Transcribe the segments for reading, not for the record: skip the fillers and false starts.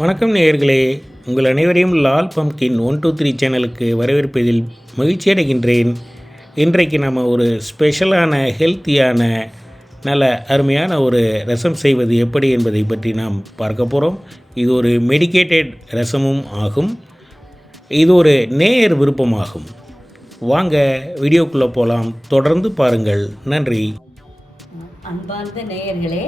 வணக்கம் நேயர்களே, உங்கள் அனைவரையும் லால் பம்ப்கின் 123 சேனலுக்கு வரவேற்பதில் மகிழ்ச்சி அடைகின்றேன். இன்றைக்கு நம்ம ஒரு ஸ்பெஷலான ஹெல்த்தியான நல்ல அருமையான ஒரு ரசம் செய்வது எப்படி என்பதை பற்றி நாம் பார்க்க போகிறோம். இது ஒரு மெடிக்கேட்டட் ரசமும் ஆகும். இது ஒரு நேயர் விருப்பமாகும். வாங்க வீடியோக்குள்ளே போகலாம். தொடர்ந்து பாருங்கள். நன்றி. அன்பார்ந்த நேயர்களே,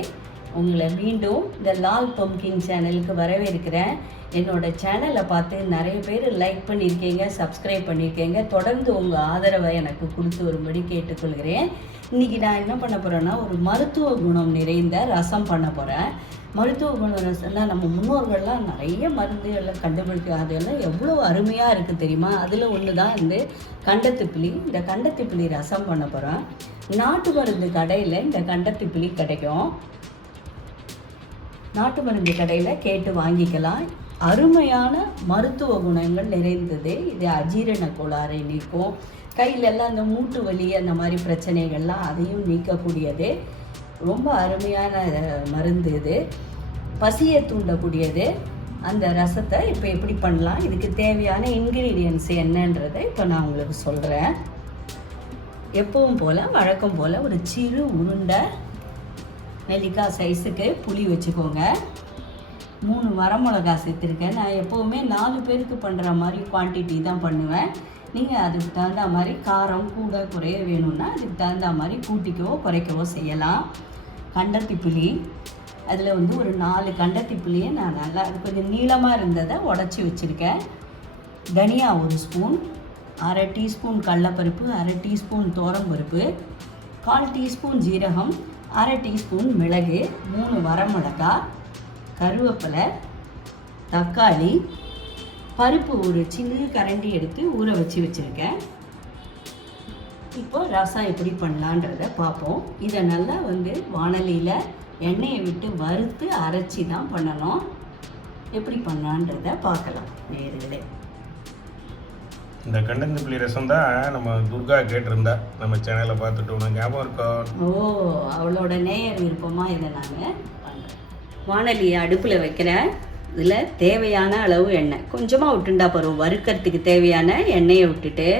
உங்களை மீண்டும் இந்த லால் பம்ப்கின் சேனலுக்கு வரவேற்கிறேன். என்னோடய சேனலை பார்த்து நிறைய பேர் லைக் பண்ணியிருக்கீங்க, சப்ஸ்கிரைப் பண்ணியிருக்கீங்க. தொடர்ந்து உங்கள் ஆதரவை எனக்கு கொடுத்து வரும்படி கேட்டுக்கொள்கிறேன். இன்றைக்கி நான் என்ன பண்ண போகிறேன்னா, ஒரு மருத்துவ குணம் நிறைந்த ரசம் பண்ண போகிறேன். மருத்துவ குணம் ரசம்னா நம்ம முன்னோர்கள்லாம் நிறைய மருந்துகள்லாம் கண்டுபிடிக்க, அதெல்லாம் எவ்வளோ அருமையாக இருக்குது தெரியுமா? அதில் ஒன்று தான் கண்டத்திப்பிலி. இந்த கண்டத்திப்பிலி ரசம் பண்ண போகிறேன். நாட்டு மருந்து கடையில் இந்த கண்டத்திப்பிலி கிடைக்கும். நாட்டு மருந்து கடையில் கேட்டு வாங்கிக்கலாம். அருமையான மருத்துவ குணங்கள் நிறைந்தது. இது அஜீரண கோளாறை நீக்கும். கையிலெல்லாம் அந்த மூட்டு வலி அந்த மாதிரி பிரச்சனைகள்லாம் அதையும் நீக்கக்கூடியது. ரொம்ப அருமையான மருந்து இது. பசியை தூண்டக்கூடியது. அந்த ரசத்தை இப்போ எப்படி பண்ணலாம், இதுக்கு தேவையான இன்க்ரீடியன்ட்ஸ் என்னன்றதை இப்போ நான் உங்களுக்கு சொல்கிறேன். எப்பவும் போல் வழக்கம் போல் ஒரு சிறு உருண்டை நெல்லிக்காய் சைஸுக்கு புளி வச்சுக்கோங்க. 3 வரமிளகா சேர்த்துருக்கேன். நான் எப்போவுமே 4 பேருக்கு பண்ணுற மாதிரி குவான்டிட்டி தான் பண்ணுவேன். நீங்கள் அதுக்கு தகுந்த மாதிரி காரம் கூட குறைய வேணும்னா அதுக்கு தகுந்த மாதிரி கூட்டிக்கவோ குறைக்கவோ செய்யலாம். கண்டத்திப்பிலி, அதில் ஒரு 4 கண்டத்திப்பிலியை நான் நல்லா கொஞ்சம் நீளமாக இருந்ததை உடச்சி வச்சுருக்கேன். தனியா 1 ஸ்பூன், 1/2 டீஸ்பூன் கடலைப்பருப்பு, 1/2 டீஸ்பூன் துவரம்பருப்பு, 1/4 டீஸ்பூன் ஜீரகம், 1/2 டீஸ்பூன் மிளகு, 3 வரமிளகா, கருவேப்பிலை, தக்காளி, பருப்பு ஒரு சின்ன கரண்டி எடுத்து ஊற வச்சுருக்கேன். இப்போ ரசம் எப்படி பண்ணலான்றதை பார்ப்போம். இதை நல்லா வாணலியில் எண்ணெயை விட்டு வறுத்து அரைச்சி தான் பண்ணணும். எப்படி பண்ணலான்றதை பார்க்கலாம் நேயர்களே. இந்த கண்டத்திப்பிலி ரசம் தான் நம்ம துர்கா கேட்டிருந்தா, நம்ம சேனலை பார்த்துட்டு உனக்கு ஞாபகம் இருக்கோம். அவளோட நேயர் விருப்பமாக இதை நான் பண்ணுறேன். வாணலியை அடுப்பில் வைக்கிறேன். இதில் தேவையான அளவு எண்ணெய் கொஞ்சமாக விட்டுண்டா போகிறோம். வறுக்கிறதுக்கு தேவையான எண்ணெயை விட்டுட்டு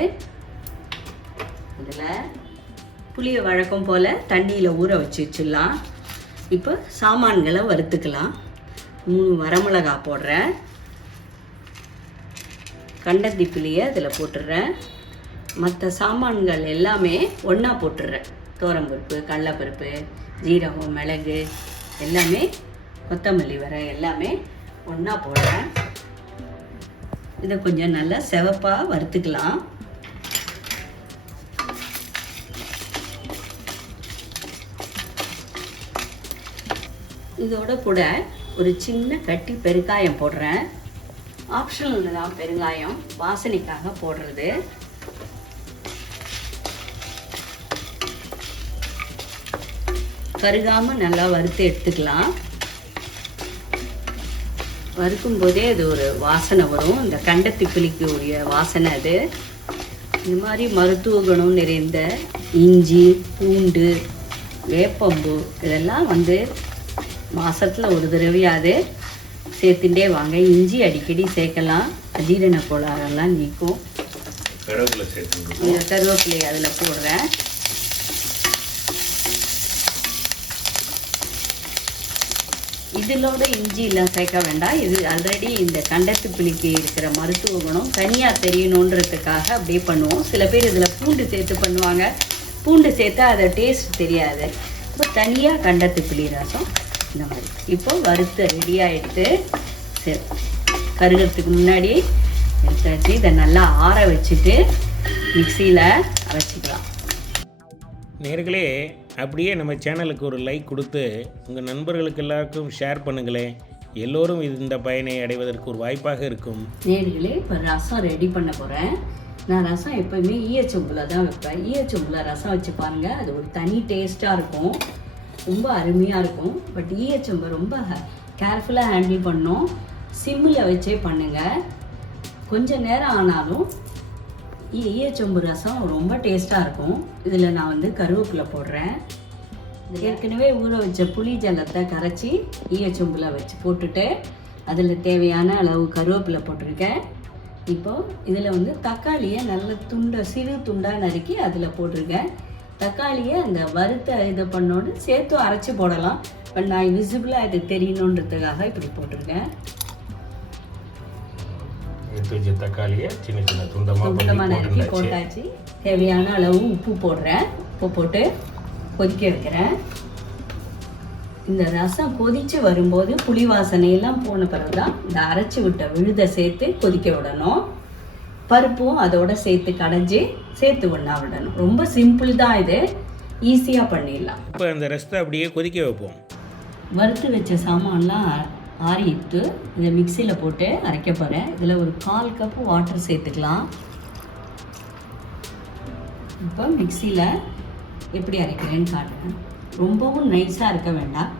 இதில் புளியை வழக்கம் போல் தண்ணியில் ஊற வச்சிடலாம். இப்போ சாமான்களை வறுத்துக்கலாம். 3 வரமிளகா போடுறேன். கண்டத்திப்பிலியை அதில் போட்டுடுறேன். மற்ற சாமான்கள் எல்லாமே ஒன்றா போட்டுடுறேன். துவரம்பருப்பு, கடலைப்பருப்பு, ஜீரகம், மிளகு எல்லாமே, கொத்தமல்லி வர எல்லாமே ஒன்றா போடுறேன். இதை கொஞ்சம் நல்லா செவப்பாக வறுத்துக்கலாம். இதோட கூட ஒரு சின்ன கட்டி பெருங்காயம் போடுறேன். ஆப்ஷனல் தான் பெருங்காயம், வாசனைக்காக போடுறது. கருகாமல் நல்லா வறுத்து எடுத்துக்கலாம். வறுக்கும் போதே அது ஒரு வாசனை வரும். இந்த கண்டத்திப்பிலிக்கு உரிய வாசனை அது. இந்த மாதிரி மருத்துவ குணம் நிறைந்த இஞ்சி, பூண்டு, வேப்பம்பு இதெல்லாம் மாதத்தில் ஒரு தடவையாவது சேர்த்துட்டே வாங்க. இஞ்சி அடிக்கடி சேர்க்கலாம். அஜீரண கோளாறெல்லாம் நீக்கும். கருவேப்பிலையை அதில் போடுறேன். இதிலோட இஞ்சியெல்லாம் சேர்க்க வேண்டாம். இது ஆல்ரெடி இந்த கண்டத்திப்பிலிக்கு இருக்கிற மருத்துவ குணம் தனியாக தெரியணுன்றதுக்காக அப்படியே பண்ணுவோம். சில பேர் இதில் பூண்டு சேர்த்து பண்ணுவாங்க. பூண்டு சேர்த்தா அதை டேஸ்ட் தெரியாது. இப்போ தனியாக கண்டத்திப்பிலி ரசம் இந்த மாதிரி. இப்போ வறுத்து ரெடியாகிடுத்து. சரி, கருகிறதுக்கு முன்னாடி எடுத்தாச்சு. இதை நல்லா ஆற வச்சுட்டு மிக்சியில் அரைச்சிக்கலாம். நேயர்களே, அப்படியே நம்ம சேனலுக்கு ஒரு லைக் கொடுத்து உங்கள் நண்பர்களுக்கு எல்லாருக்கும் ஷேர் பண்ணுங்களேன். எல்லோரும் இந்த பயனை அடைவதற்கு ஒரு வாய்ப்பாக இருக்கும். நேயர்களே, இப்போ ரசம் ரெடி பண்ண போகிறேன். நான் ரசம் எப்போயுமே ஈயச்சொம்பில் தான் வைப்பேன். ஈயச்சொம்பில் ரசம் வச்சு பாருங்கள், அது ஒரு தனி டேஸ்ட்டாக இருக்கும். ரொம்ப அருமையாக இருக்கும். பட் ஈயச்சொம்பை ரொம்ப கேர்ஃபுல்லாக ஹேண்டில் பண்ணணும். சிம்மில் வச்சே பண்ணுங்கள். கொஞ்சம் நேரம் ஆனாலும் ஈயச்சொம்பு ரசம் ரொம்ப டேஸ்ட்டாக இருக்கும். இதில் நான் கருவேப்பிலை போடுறேன். ஏற்கனவே ஊற வச்ச புளி ஜலத்தை கரைச்சி ஈயச்சொம்பில் வச்சு போட்டுட்டு அதில் தேவையான அளவு கருவேப்பிலை போட்டிருக்கேன். இப்போது இதில் வந்து தக்காளியை நல்ல சிறு துண்டாக நறுக்கி அதில் போட்டிருக்கேன். தக்காளியை அந்த வறுத்த இதை பண்ணோடு சேர்த்து அரைச்சி போடலாம். இப்போ நான் விசிபிளாக இது தெரியணுன்றதுக்காக இப்படி போட்டிருக்கேன். தக்காளியை சின்ன சின்ன துண்டமாக நறுக்கி போட்டாச்சு. தேவையான அளவு உப்பு போடுறேன். உப்பு போட்டு கொதிக்க வைக்கிறேன். இந்த ரசம் கொதித்து வரும்போது புளி வாசனையெல்லாம் போன பிறகு தான் இந்த அரைச்சி விட்ட விழுதை சேர்த்து கொதிக்க விடணும். பருப்பும் அதோட சேர்த்து கடைஞ்சி சேர்த்து ஒன்றா விடணும். ரொம்ப சிம்பிள் தான், இது ஈஸியாக பண்ணிடலாம். இப்போ இந்த ரசத்தை அப்படியே கொதிக்க வைப்போம். வறுத்து வச்ச சாமான்லாம் ஆறிட்டு இதை மிக்சியில் போட்டு அரைக்க போகிறேன். இதில் ஒரு 1/4 கப்பு வாட்டர் சேர்த்துக்கலாம். இப்போ மிக்சியில் எப்படி அரைக்கிறேன்னு காட்டுறேன். ரொம்பவும் நைஸாக இருக்க வேண்டாம்,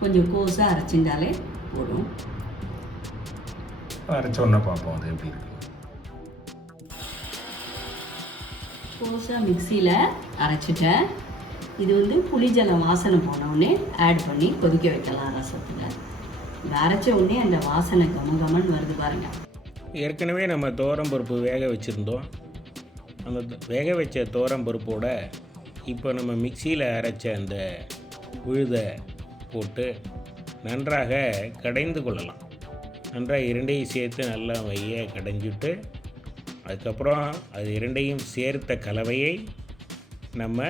கொஞ்சம் கோஸாக அரைச்சிருந்தாலே போடும். அரைச்சோன்னா பார்ப்போம் அது எப்படி இருக்கு. கோஸாக மிக்சியில் அரைச்சிட்டேன். இது வந்து புளிஜலம் வாசனை போனவுடனே ஆட் பண்ணி கொதிக்க வைக்கலாம் ரசத்தில். இது அரைச்ச உடனே அந்த வாசனை கமகமன்னு வருது பாருங்கள். ஏற்கனவே நம்ம துவரம்பருப்பு வேக வச்சுருந்தோம். அந்த வேக வச்ச துவரம்பருப்போட இப்போ நம்ம மிக்சியில் அரைச்ச அந்த விழுதை போட்டு நன்றாக கடைந்து கொள்ளலாம். நன்றாக இரண்டையும் சேர்த்து நல்லா வைய கடைஞ்சிட்டு அதுக்கப்புறம் அது இரண்டையும் சேர்த்த கலவையை நம்ம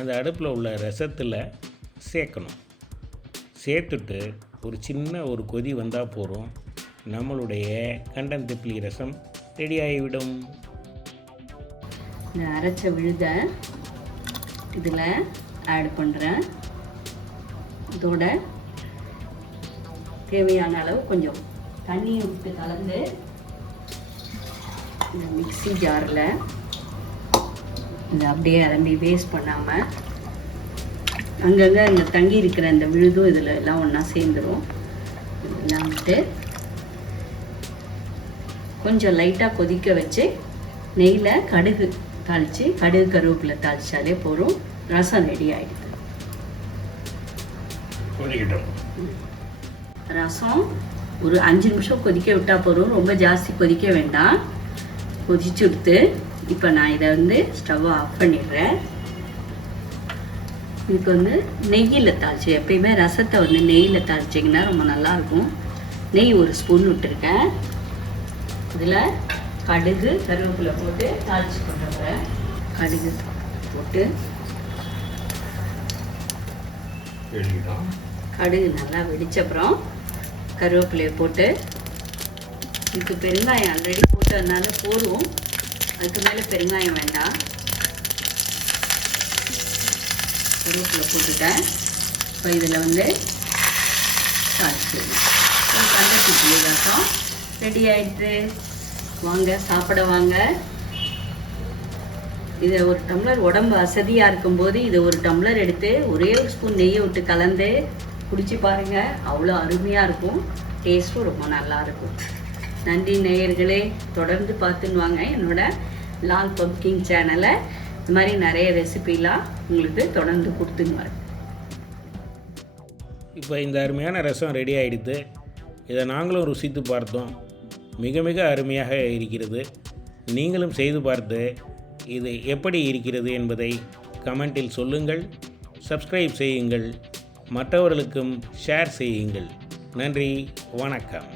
அந்த அடுப்பில் உள்ள ரசத்தில் சேர்க்கணும். சேர்த்துட்டு ஒரு சின்ன ஒரு கொதி வந்தால் போகிறோம், நம்மளுடைய கண்டந்திப்பிலி ரசம் ரெடி ஆகிவிடும். இந்த அரைச்ச விழுதை இதில் ஆட் பண்ணுறேன். இதோட தேவையான அளவு கொஞ்சம் தண்ணியை விட்டு கலந்து இந்த மிக்ஸி ஜாரில் இதை அப்படியே அலம்பி வேஸ்ட் பண்ணாமல் அங்கங்கே இந்த தங்கி இருக்கிற அந்த விழுதும் இதில் எல்லாம் ஒன்றா சேர்ந்துடும். இதெல்லாம் விட்டு கொஞ்சம் லைட்டாக கொதிக்க வச்சு நெய்யில் கடுகு தாளித்து கருவேப்பிலை தாளித்தாலே போதும், ரசம் ரெடி ஆகிடுது. ரசம் ஒரு 5 நிமிஷம் கொதிக்க விட்டால் போதும், ரொம்ப ஜாஸ்தி கொதிக்க வேண்டாம். கொதிச்சு விட்டு இப்போ நான் இதை வந்து ஸ்டவ்வை ஆஃப் பண்ணிடுறேன். இதுக்கு வந்து நெய்யில் தாளிச்சு, எப்பயுமே ரசத்தை வந்து நெய்யில் தாளிச்சிங்கன்னா ரொம்ப நல்லாயிருக்கும். நெய் 1 ஸ்பூன் விட்டுருக்கேன். இதில் கடுகு கருவேப்பிலை போட்டு தாளிச்சு கொண்டுறேன். கடுகு போட்டு கடுகு நல்லா வெடிச்சப்புறம் கருவேப்பிலையை போட்டு, இதுக்கு பெருங்காயம் ஆல்ரெடி போட்டதுனால போதும், அதுக்கு மேலே பெருங்காயம் வேண்டாம். கருவேப்பிலை போட்டுட்டேன். இப்போ இதில் வந்து தாளிச்சிடணும். கண்டத்திப்பிலி ரசம் ரெடி ஆகிடுது. வாங்க சாப்பிட வாங்க. இதை ஒரு டம்ளர் உடம்பு அசதியாக இருக்கும்போது இதை ஒரு டம்ளர் எடுத்து ஒரே ஒரு ஸ்பூன் நெய்யை விட்டு கலந்து குடிச்சு பாருங்கள், அவ்வளோ அருமையாக இருக்கும். டேஸ்ட்டும் ரொம்ப நல்லாயிருக்கும். நன்றி நேயர்களே, தொடர்ந்து பார்த்துன்னு வாங்க என்னோட லாங் பம்ப்கின் சேனலை. இந்த மாதிரி நிறைய ரெசிபிலாம் உங்களுக்கு தொடர்ந்து கொடுத்துன்னு வரேன். இப்போ இந்த அருமையான ரசம் ரெடி ஆகிடுது. இதை நாங்களும் ருசித்து பார்த்தோம். மிக மிக அருமையாக இருக்கிறது. நீங்களும் செய்து பார்த்து இது எப்படி இருக்கிறது என்பதை கமெண்டில் சொல்லுங்கள். சப்ஸ்கிரைப் செய்யுங்கள், மற்றவர்களுக்கும் ஷேர் செய்யுங்கள். நன்றி, வணக்கம்.